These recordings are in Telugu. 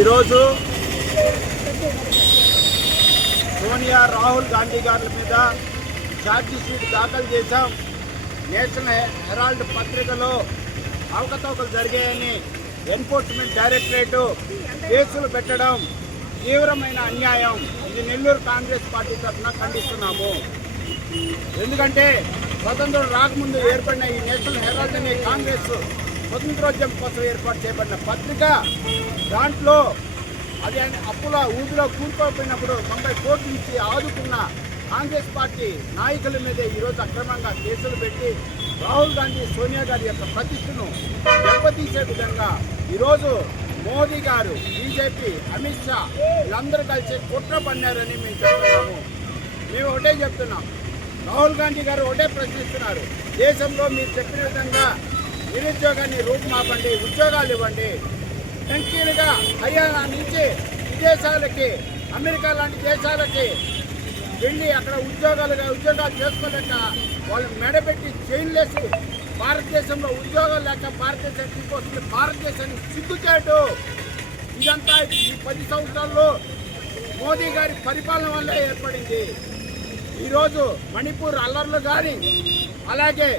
ఈరోజు సోనియా రాహుల్ గాంధీ గారి మీద ఛార్జ్ షీట్ దాఖలు చేశాం. నేషనల్ హెరాల్డ్ పత్రికలో అవకతవకలు జరిగాయని ఎన్ఫోర్స్మెంట్ డైరెక్టరేట్ కేసులు పెట్టడం తీవ్రమైన అన్యాయం. ఇది నెల్లూరు కాంగ్రెస్ పార్టీ తరఫున ఖండిస్తున్నాము. ఎందుకంటే స్వతంత్రం రాకముందు ఏర్పడిన ఈ నేషనల్ హెరాల్డ్ అనే కాంగ్రెస్ స్వతంత్రోద్యమం కోసం ఏర్పాటు చేయబడిన పత్రిక, దాంట్లో అది అప్పుల ఊపిలో కూరుకోపోయినప్పుడు 90 కోట్లు ఇచ్చి ఆదుకున్న కాంగ్రెస్ పార్టీ నాయకుల మీదే ఈరోజు అక్రమంగా కేసులు పెట్టి రాహుల్ గాంధీ, సోనియా గారి యొక్క ప్రతిష్టను దెబ్బతీసే విధంగా ఈరోజు మోదీ గారు, బీజేపీ, అమిత్ షా వీళ్ళందరూ కలిసి కుట్ర పన్నారని మేము చెప్తున్నాము. మేము ఒకటే చెప్తున్నాం, రాహుల్ గాంధీ గారు ఒకటే ప్రశ్నిస్తున్నారు, దేశంలో మీరు చెప్పిన విధంగా నిరుద్యోగాన్ని రూపుమాపండి, ఉద్యోగాలు ఇవ్వండి. సంకీర్ణంగా హర్యానా నుంచి విదేశాలకి, అమెరికా లాంటి దేశాలకి వెళ్ళి అక్కడ ఉద్యోగాలు చేసుకోలేక వాళ్ళు మెడబెట్టి చైన్లేసి భారతదేశంలో ఉద్యోగాలు లేక భారతదేశానికి వస్తుంది. భారతదేశానికి సిగ్గుచేటు. ఇదంతా ఈ 10 సంవత్సరాల్లో మోదీ గారి పరిపాలన వల్ల ఏర్పడింది. ఈరోజు మణిపూర్ అల్లర్లు కానీ, అలాగే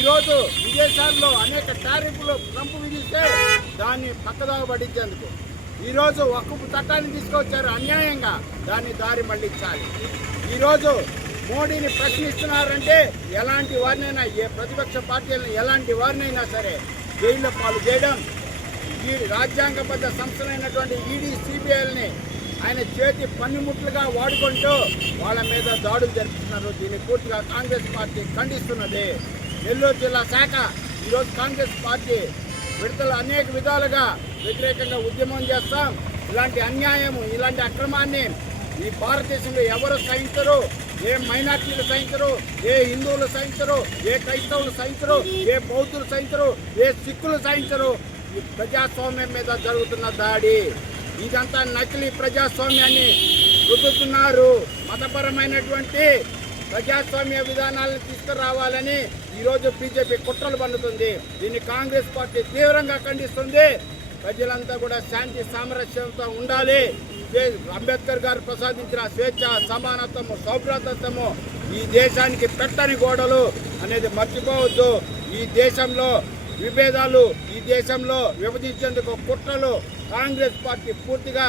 ఈరోజు విదేశాల్లో అనేక టారిఫ్లు ట్రంప్ విధిస్తే దాన్ని పక్కదాగా పట్టించేందుకు ఈరోజు వక్ఫ్ చట్టాన్ని తీసుకొచ్చారు అన్యాయంగా, దాన్ని దారి మళ్లించాలి. ఈరోజు మోడీని ప్రశ్నిస్తున్నారంటే ఎలాంటి వారినైనా, ఏ ప్రతిపక్ష పార్టీలను ఎలాంటి వారినైనా సరే జైల్లో పాలు చేయడం, ఈ రాజ్యాంగబద్ధ సంస్థలైనటువంటి ఈడీ, సిబిఐల్ని ఆయన చేతి పన్నిముట్లుగా వాడుకుంటూ వాళ్ళ మీద దాడులు జరుపుతున్నారు. దీన్ని పూర్తిగా కాంగ్రెస్ పార్టీ ఖండిస్తున్నది. నెల్లూరు జిల్లా శాఖ ఈరోజు కాంగ్రెస్ పార్టీ విడతలు అనేక విధాలుగా వ్యతిరేకంగా ఉద్యమం చేస్తాం. ఇలాంటి అన్యాయము, ఇలాంటి అక్రమాన్ని ఈ భారతదేశంలో ఎవరు సహించరు. ఏ మైనార్టీలు సహించరు, ఏ హిందువులు సహించరు, ఏ క్రైస్తవులు సహించరు, ఏ బౌద్ధులు సహించరు, ఏ సిక్కులు సహించరు. ఈ ప్రజాస్వామ్యం మీద జరుగుతున్న దాడి, ఇదంతా నకిలీ ప్రజాస్వామ్యాన్ని రుద్దుతున్నారు. మతపరమైనటువంటి ప్రజాస్వామ్య విధానాలను తీసుకురావాలని ఈరోజు బీజేపీ కుట్రలు పన్నుతుంది. దీన్ని కాంగ్రెస్ పార్టీ తీవ్రంగా ఖండిస్తుంది. ప్రజలంతా కూడా శాంతి సామరస్యంతో ఉండాలి. అంబేద్కర్ గారు ప్రసాదించిన స్వేచ్ఛ, సమానత్వము, సౌభ్రాతత్వము ఈ దేశానికి పెట్టని గోడలు అనేది మర్చిపోవద్దు. ఈ దేశంలో విభేదాలు, ఈ దేశంలో విభజించేందుకు కుట్రలు కాంగ్రెస్ పార్టీ పూర్తిగా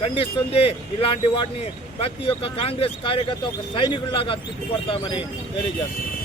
ఖండిస్తుంది. ఇలాంటి వాటిని ప్రతి ఒక్క కాంగ్రెస్ కార్యకర్త ఒక సైనికుడిలాగా తిప్పుకొడతామని తెలియజేస్తుంది.